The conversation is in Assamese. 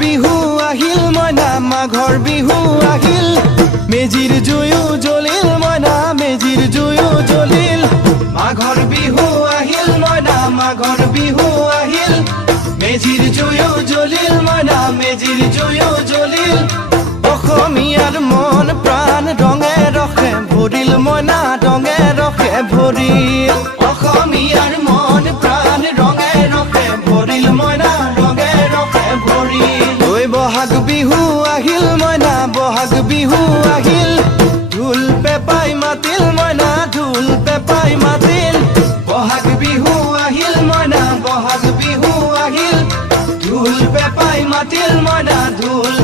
বিহু আহিল মইনা মাঘৰ বিহু আহিল মেজিৰ জুয়ো জ্বলিল মইনা মেজিৰ জুয়ো জ্বলিল মাঘৰ বিহু আহিল মইনা মাঘৰ বিহু আহিল মেজিৰ জুয়ো জ্বলিল মইনা মেজিৰ জুয়ো জ্বলিল অসমীয়াৰ মন প্ৰাণ ৰঙে ৰখে ভৰিল মইনা ৰঙে ৰখে ভৰিল অসমীয়াৰ মন প্ৰাণ ৰঙে ৰখে ভৰিল মইনা ৰঙে ৰখে ভৰিল ঐ বহাগ বিহু আহিল মইনা বহাগ বিহু আহিল ঢোল পেপাই মাতিল মইনা ঢোল পেপাই মাতিল বহাগ বিহু আহিল মইনা বহাগ বিহু আহিল ঢোল পেপাই মাতিল মইনা ঢোল